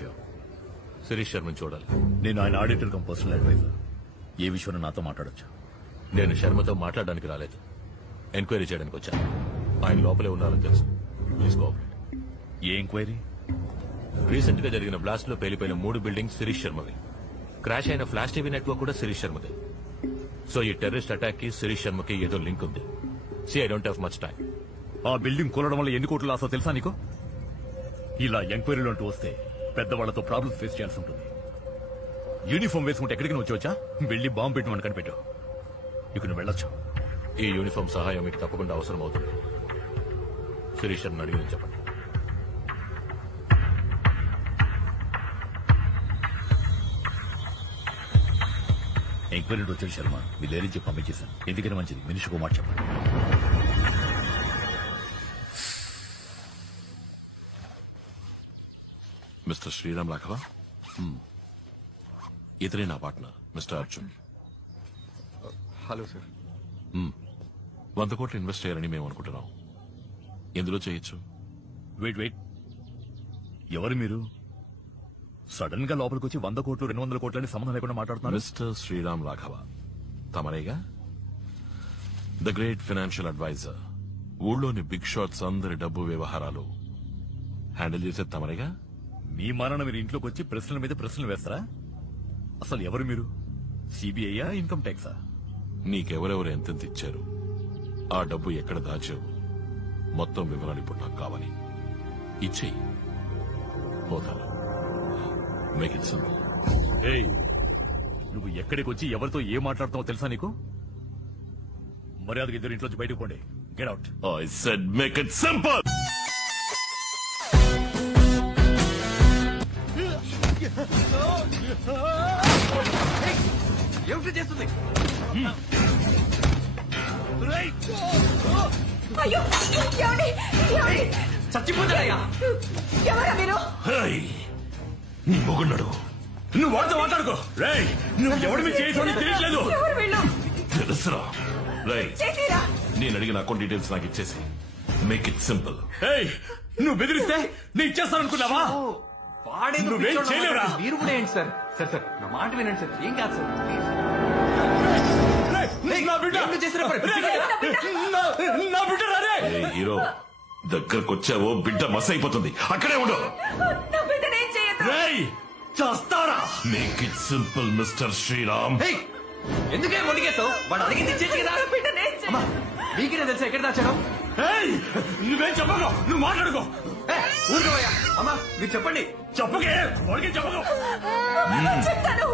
విషయం? శిరీష్ శర్మని చూడాలి. నేను ఆయన ఆడిటర్ కమ్ పర్సనల్ అడ్వైజర్. ఏ విషయంలో నాతో మాట్లాడొచ్చు? నేను శర్మతో మాట్లాడడానికి రాలేదు, ఎంక్వైరీ చేయడానికి వచ్చాను. ఆయన లోపలే ఉన్నారని తెలుసు. Please cooperate. A enquiry? Recent గా జరిగిన బ్లాస్ట్ లో పేలిపోయిన 3 బిల్డింగ్స్ శిరీష్ శర్మవి. క్రాష్ అయిన ఫ్లాష్ టీవీ నెట్వర్క్ కూడా శిరీష్ శర్మదే. సో ఈ టెర్రరిస్ట్ అటాక్ కి శిరీష్ శర్మకి ఏదో లింక్ ఉంది. I don't have much time. ఆ బిల్డింగ్ కూలడం వల్ల ఎన్ని కోట్లు లాసో తెలుసా నీకు? ఇలా ఎంక్వైరీలు అంటూ వస్తే పెద్దవాళ్లతో ప్రాబ్లమ్స్ ఫేస్ చేయాల్సి ఉంటుంది. యూనిఫామ్ వేసుకుంటే ఎక్కడికి వచ్చా? వెళ్ళి బాంబు పెట్టమని కనిపెట్టు. ఇక నువ్వు వెళ్ళొచ్చు. ఈ యూనిఫామ్ సహాయం మీకు తప్పకుండా అవసరం అవుతుంది. శిరీష్ శర్మని అడిగి చెప్పండి. ఎంక్వైరీ వచ్చాడు శర్మ. మీ లేరించి పంపించేశాను. ఎందుకని మంచిది, మినిషికి మాట చెప్పండి. మిస్టర్ శ్రీరామ్ రాఘవ, ఇతనే నా partner mister Arjun. Hello sir. 100 కోట్లు ఇన్వెస్ట్ చేయాలని మేము అనుకుంటున్నాం. ఎందులో చేయొచ్చు? వెయిట్, ఎవరు మీరు? సడన్ గా లోపలికి వచ్చి 100 కోట్లు 200 కోట్లని సంబంధం లేకుండా మాట్లాడుతున్నారు. మిస్టర్ శ్రీరామ్ రాఘవ తమరేగా? The great financial advisor. ఊళ్ళోని బిగ్ షాట్స్ అందరి డబ్బు వ్యవహారాలు హ్యాండిల్ చేసేది తమరేగా? మీ మానాన మీరు ఇంట్లోకి వచ్చి ప్రశ్నల మీద ప్రశ్నలు వేస్తారా? అసలు ఎవరు మీరు? సిబిఐయా, ఇన్కమ్ ట్యాక్సా? నీకెవరెవరు ఎంతెంత ఇచ్చారు, ఆ డబ్బు ఎక్కడ దాచావు, మొత్తం వివరాలు ఇప్పుడు నాకు కావాలి. ఇచ్చేయి, పోతాను. Make it simple. ఏయ్, నువ్వు ఎక్కడికి వచ్చి ఎవరితో ఏం మాట్లాడుతావో తెలుసా నీకు? మర్యాదగా ఇద్దరు ఇంట్లోంచి బయటకు పోండి. Get out. I said make it simple. ఏమిటి చేస్తుంది? అయ్యో, చచ్చిపోతాడయ్యా. ఎవరా మీరు? నీ మొగున్నాడు. నువ్వు వాడితో మాట్లాడుకో. రేయ్, నువ్వు ఎవరి మీద చేయటం తెలియట్లేదు. ఎవరు వీళ్ళు? తెలుసురా. రై, చేతిరా. నేను అడిగిన అకౌంట్ డీటెయిల్స్ నాకు ఇచ్చేసి మేక్ ఇట్ సింపుల్. ఏయ్, నువ్వు బెదిరిస్తే నేను ఇచ్చేస్తాననుకున్నావా? వాడేదో నువ్వేం పిచ్చోడు చేయలేవురా. అన్నమాట. మీరు కూడా ఏంటి సార్? సార్ నా మాట వినండి సార్. ఏం కాదు సార్. రేయ్, నా బిడ్డ. ఏం చేసినా పర్లేదు. నా బిడ్డ రారే. ఏ హీరో, దగ్గరకు వచ్చావో బిడ్డ మస్ అయిపోతుంది. అక్కడే ఉండు. నా బిడ్డనేం చేయొద్దు. రేయ్, చేస్తారా? Make it simple mister Sriram. ఏయ్, ఎందుకే మొడిగేస్తావు? వాడు అడిగింది ఇచ్చేసి కదా. నా బిడ్డనేం చేయొద్దు. అమ్మా, మీకేనా తెలుసా ఎక్కడ దాచాడు? ఏయ్, నువ్వేం చెప్పకు. నువ్వు మాట్లాడుకో. ఊరుకోవయ్యా. అమ్మా, మీరు చెప్పండి. చెప్పకే, వాడికి చెప్పకు. చెప్తాను.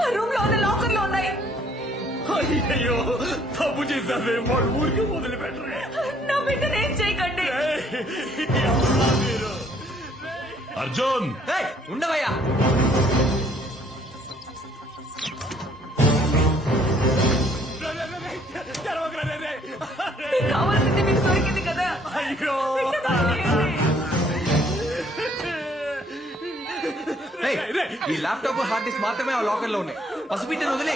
ఆ రూమ్ లో ఉన్న లాకర్ లో ఉన్నాయి. అయ్యో, తప్పు చేశావే. వాడు ఊరికి వదిలి పెట్టరే. నా బిడ్డనేం చేయకండి. మీరు అర్జున్, ఏయ్, ఉండవయ్యా. మీకు కావాల్సింది మీకు దొరికింది కదా. అయ్యో, ఏయ్, ఈ ల్యాప్టాప్ హార్డ్ డిస్క్ మాత్రమే ఆ లాకర్ లో ఉన్నాయి. పసిపిట్టను వదిలే.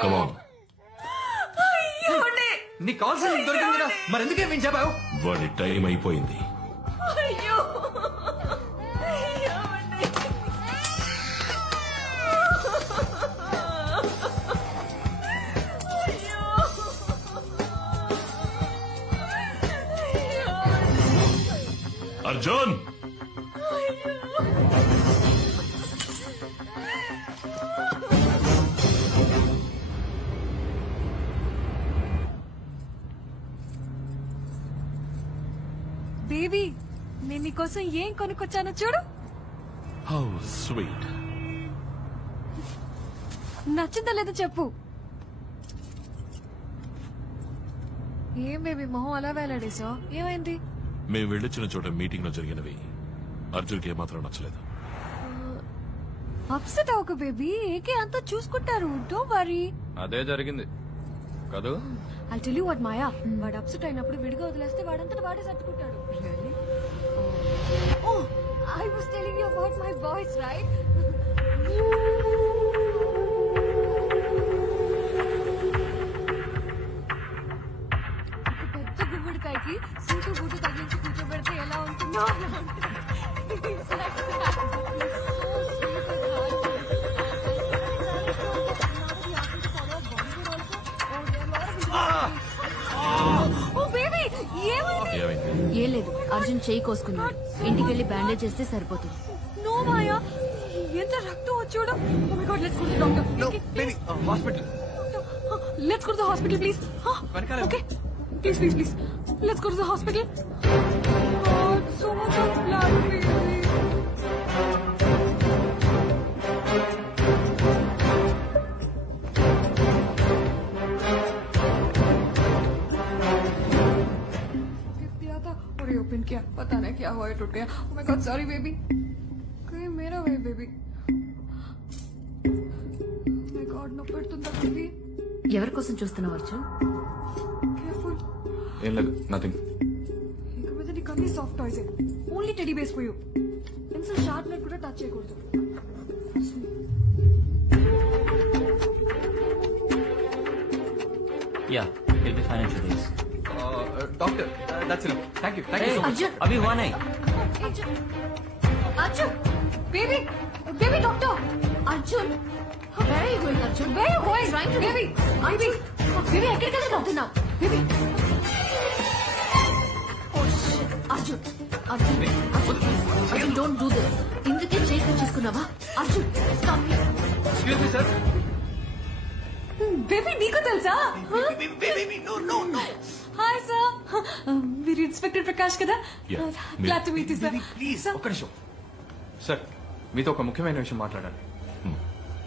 come on. ఏమండి? నీకు కావాల్సింది దొరికింది కదా, మరి ఎందుకే మేము చెప్పావు? వాడి టైం అయిపోయింది. అయ్యో, ఏమండి? అర్జున్, బేబీ, నేను నీకోసం ఏం కొనుక్కొచ్చానో చూడు. How sweet. నచ్చిందా లేదో చెప్పు. ఏం బేబీ మొహం అలా వేలాడేసా? ఏమైంది? మేము వెళ్ళొచ్చిన చోట మీటింగ్ లో జరిగినవి అర్జున్కి ఏమాత్రం నచ్చలేదు. అప్సెట్ అవ్వకు బేబీ, ఏకే అంతా చూసుకుంటారు. Don't worry. అదే జరిగింది కదూ. I'll tell you what, Maya. వాడు అప్సెట్ అయినప్పుడు విడిగా వదిలేస్తే వాడంతట వాడే సర్దుకుంటాడు. Really? Oh, I was telling you about my boys, right? పెద్ద గుమ్మడికాయకి సీటు బూటు తగిలించి కూర్చోబెడితే ఎలా ఉంటుందో అలా ఉంటుంది. It's like that. Oh, baby, ఏమైంది? ఏమైంది? ఏం లేదు, అర్జున్ చేయి కోసుకున్నాడు. ఇంటికి వెళ్ళి బ్యాండేజ్ చేస్తే సరిపోతుంది. No, Maya. ఎంత రక్తం వచ్చాడో. Oh my God, let's go to the doctor. No, Okay, baby, hospital. Let's go to the hospital, please. వెనకాలే. Okay, please. Let's go to the hospital. God, so much of blood, baby. Gift दिया था और ये open किया, पता नहीं क्या हुआ, ये टूट गया. Oh my God, sorry, baby. कहीं मेरा way, baby. Oh my God, no పెడుతుందా baby? ఎవరి కోసం చూస్తున్నావు అర్జున్? Careful. ఏం లేదు, నథింగ్. ఇక మీద నీకు అన్ని soft toys. Only teddy bears for you. Pencil sharpener కూడా టచ్ చేయకూడదు. Yeah, he'll be fine in 2 days. Doctor, that's enough. Thank you so much. Arjun, अभी हुआ नहीं. Arjun, baby doctor. Arjun, where are you going, Arjun? Where are you going? Trying to- Baby, baby ఎక్కడికి వెళ్తున్నావు? baby. Arjun, Arjun, don't do this. ఇందుకే చేసి చేసుకున్నావా? Arjun, stop here. Excuse me sir. Baby నీకు తెలుసా? హాయ్ సార్, మీరు ఇన్స్పెక్టర్ ప్రకాష్ కదా? Yeah, glad to meet you sir. Please ఒక్క నిమిషం. సార్, మీతో ఒక ముఖ్యమైన విషయం మాట్లాడాలి.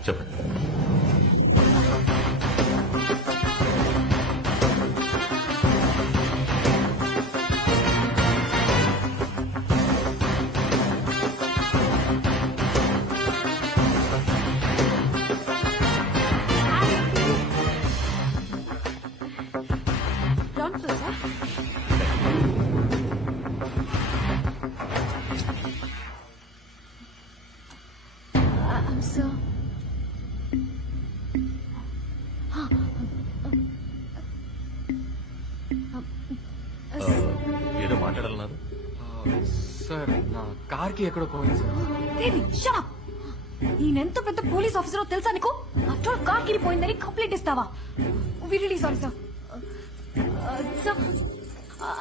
చెప్పండి. Ground floor, sir. Sir. ఏదో మాట్లాడాలన్నారు. సార్, నా కార్ కి ఎక్కడో పోయింది సార్. Baby, shut up. ఈయనెంత పెద్ద పోలీస్ ఆఫీసరో తెలుసా నీకు? అచ్చోడు కార్ కిరిపోయిందని కంప్లైంట్ ఇస్తావా? We really sorry sir. Sir,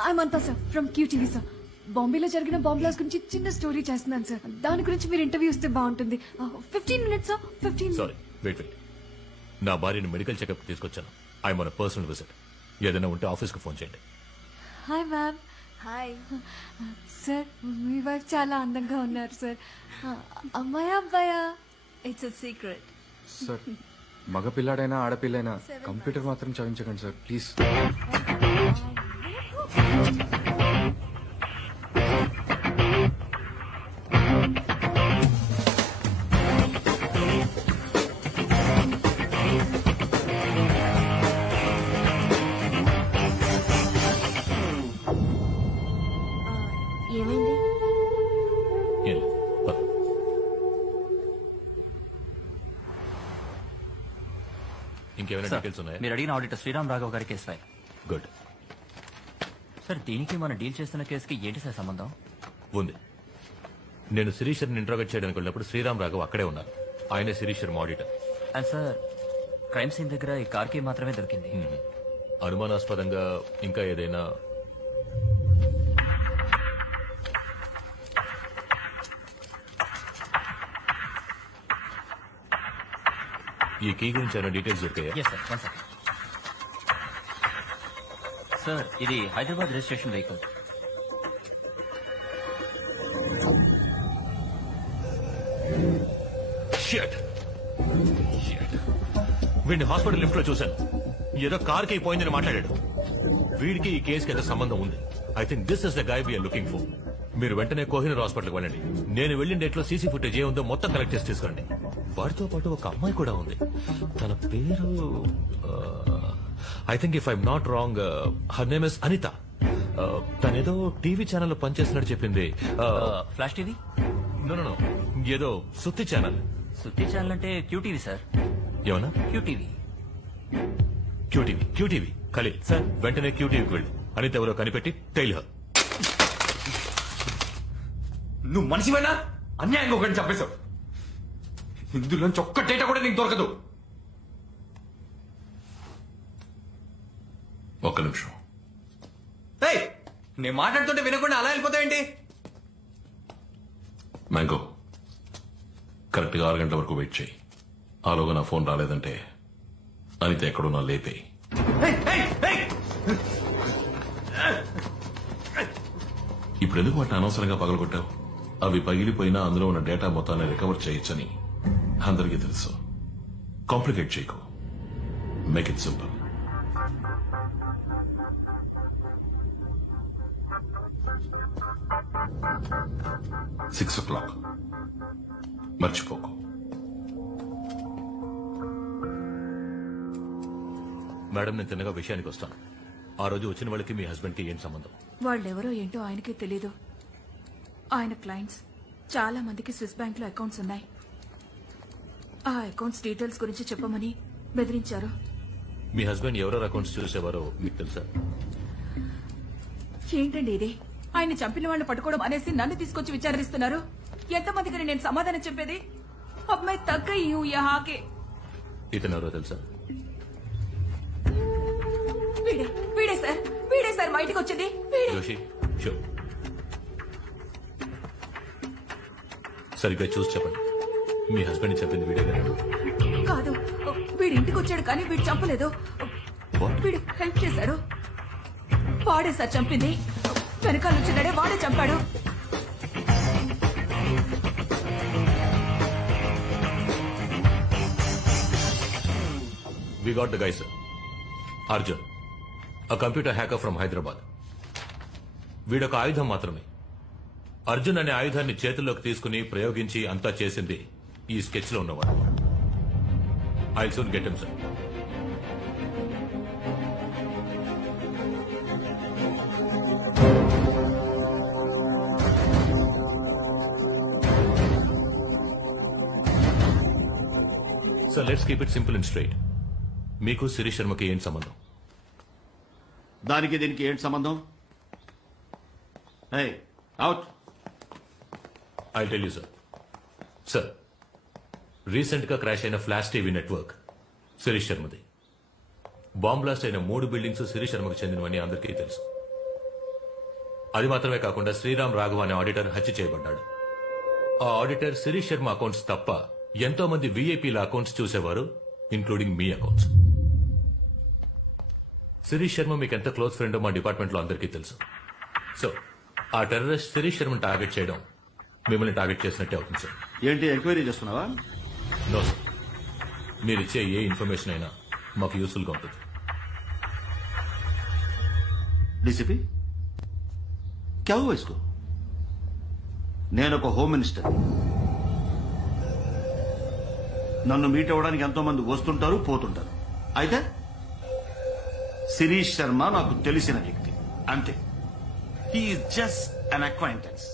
I'm అంతా సార్ ఫ్రమ్ క్యూటీవీ సార్. బాంబేలో జరిగిన బాంబ్ బ్లాస్ట్ గురించి చిన్న స్టోరీ చేస్తున్నాను సార్. దాని గురించి మీరు ఇంటర్వ్యూ ఇస్తే బాగుంటుంది. 15 minutes సార్, 15 సారీ, వెయిట్. నా భార్యను మెడికల్ చెకప్ తీసుకొచ్చాను. I'm on personal visit. ఏదైనా ఉంటే ఆఫీస్కి ఫోన్ చేయండి. Hi ma'am. హాయ్. సార్, మీ వైఫ్ చాలా అందంగా ఉన్నారు సార్. అమ్మాయా అబ్బాయా? It's a secret. సార్, మగ పిల్లాడైనా ఆడపిల్లైనా కంప్యూటర్ మాత్రం చదివించకండి సార్, ప్లీజ్. ఏమైంది? ఏం లేదు, పద. ఇంకేమైనా డీటెయిల్స్ ఉన్నాయా? మీరు అడిగిన ఆడిటర్ శ్రీరామ్ రాఘవ్ గారి కేసు ఫైల్. గుడ్. సార్, దీనికి మనం డీల్ చేస్తున్న కేసుకి ఏంటి సార్ సంబంధం? ఉంది. నేను శిరీషర్ని ఇంట్రోగేట్ చేయడానికి వెళ్ళినప్పుడు శ్రీరామ్ రాఘవ్ అక్కడే ఉన్నారు. ఆయనే శిరీషర్ auditor. And sir, crime scene దగ్గర ఈ కార్ కి మాత్రమే దొరికింది. అనుమానాస్పదంగా ఇంకా ఏదైనా? ఈ కీ గురించి ఏమైనా డీటెయిల్స్ దొరికాయా? Yes sir, 1 second. సార్, ఇది హైదరాబాద్ రిజిస్ట్రేషన్ వెహికల్. Shit. వీడిని హాస్పిటల్ లిఫ్ట్ లో చూశాను. ఏదో కార్ కి పోయిందని మాట్లాడాడు. వీడికి ఈ కేసుకి ఏదో సంబంధం ఉంది. I think this is the guy we're looking for. మీరు వెంటనే కోహినూర్ హాస్పిటల్కి వెళ్ళండి. నేను వెళ్ళిన డేట్ లో సీసీ ఫుటేజ్ ఏ ఉందో మొత్తం కలెక్ట్ చేసి తీసుకురండి. వారితో పాటు ఒక అమ్మాయి కూడా ఉంది. తన పేరు I think if I'm not wrong her name is Anitha. తనేదో టీవీ ఛానల్లో పనిచేస్తున్నట్టు చెప్పింది. Flash TV no no no, ఏదో సుత్తి ఛానల్. సుత్తి ఛానల్ అంటే క్యూటీవీ సార్. ఏమన్నా? క్యూటీవీ. క్యూటీవీ ఖలీల్ సార్, వెంటనే క్యూటీవీకి వెళ్ళు. అనిత ఎవరో కనిపెట్టి టైల్ హర్. నువ్వు మనిషివేనా? అన్యాయంగా ఒకటి చంపేశావు. ఇందులోంచి ఒక్క డేటా కూడా నీకు దొరకదు. ఒక్క నిమిషం. ఏయ్, నేను మాట్లాడుతుంటే వినకుండా అలా వెళ్ళిపోతాయండి. మ్యాంగో, కరెక్ట్గా 6 గంటల వరకు వెయిట్ చేయి. ఆలోగా నా ఫోన్ రాలేదంటే అనిత ఎక్కడున్నా లేపేయి. ఇప్పుడు ఎందుకు వాటిని అనవసరంగా పగలగొట్టావు? అవి పగిలిపోయినా అందులో ఉన్న డేటా మొత్తాన్ని రికవర్ చేయొచ్చని అందరికీ తెలుసు. కాంప్లికేట్ చేయకు. Make it simple. Six o'clock మర్చిపోకు. మేడం, నేను తిన్నగా విషయానికి వస్తాను. ఆ రోజు వచ్చిన వాళ్ళకి మీ హస్బెండ్ కి ఏం సంబంధం? వాళ్ళెవరో ఏంటో ఆయనకే తెలీదు. ఆయన క్లయింట్స్ చాలా మందికి స్విస్ బ్యాంక్ లో అకౌంట్స్ ఉన్నాయి. ఆ అకౌంట్స్ డీటెయిల్స్ గురించి చెప్పమని బెదిరించారు. మీ హస్బెండ్ ఎవరెవరు అకౌంట్స్ చూసేవారో మీకు తెలుసా? ఏంటండి ఇది? ఆయన చంపిన వాళ్ళని పట్టుకోవడం అనేసి నన్ను తీసుకొచ్చి విచారిస్తున్నారు. ఎంతమందికి నేను సమాధానం చెప్పేది? అమ్మాయి తగ్గ యహాకే. ఇతను ఎవరో తెలుసా? వీడే సార్ మా ఇంటికి వచ్చింది. వీడే. జోషి, షో సరిగ్గా చూసి చెప్పండి. మీ హస్బెండ్ చెప్పింది వీడే కదా? కాదు, వీడి ఇంటికి వచ్చాడు కానీ వీడు చంపలేదు. వీడు హెల్ప్ చేశాడు. వాడే సార్ చంపింది. వెనకాల వచ్చినాడే వాడే చంపాడు. We got the guy sir. Arjun, a computer hacker from Hyderabad. వీడొక ఆయుధం మాత్రమే. అర్జున్ అనే ఆయుధాన్ని చేతుల్లోకి తీసుకుని ప్రయోగించి అంతా చేసింది ఈ స్కెచ్ లో ఉన్నవాడు. I soon get him sir. Sir, let's keep it simple and straight. మీకు శిరీష్ శర్మకి ఏం సంబంధం? దానికి దీనికి ఏంటి సంబంధం? Out. I tell you sir. Sir, recent గా క్రాష్ అయిన ఫ్లాష్ టీవీ నెట్వర్క్ శిరీష్ శర్మది. బాంబ్ బ్లాస్ట్ అయిన 3 బిల్డింగ్స్ శిరీష్ శర్మకు చెందినవని అందరికీ తెలుసు. అది మాత్రమే కాకుండా శ్రీరామ్ రాఘవ అనే ఆడిటర్ హత్య చేయబడ్డాడు. ఆ ఆడిటర్ శిరీష్ శర్మ అకౌంట్స్ తప్ప ఎంతో మంది వీఐపీల అకౌంట్స్ చూసేవారు, ఇంక్లూడింగ్ మీ అకౌంట్స్. శిరీష్ శర్మ మీకు ఎంత క్లోజ్ ఫ్రెండో మా డిపార్ట్మెంట్ లో అందరికీ తెలుసు. సో ఆ టెర్రరిస్ట్ శిరీష్ శర్మను టార్గెట్ చేయడం మిమ్మల్ని టార్గెట్ చేసినట్టే అవుతుంది సార్. ఏంటి ఎంక్వైరీ చేస్తున్నావా? నో సార్, మీరిచ్చే ఏ ఇన్ఫర్మేషన్ అయినా మాకు యూస్ఫుల్ గా ఉంటుంది. డీసీపీ క్యా హువా ఇస్కో? నేను ఒక హోమ్ మినిస్టర్. నన్ను మీట్ అవ్వడానికి ఎంతో మంది వస్తుంటారు పోతుంటారు. అయితే శిరీష్ శర్మ నాకు తెలిసిన వ్యక్తి అంతే. He is just an acquaintance.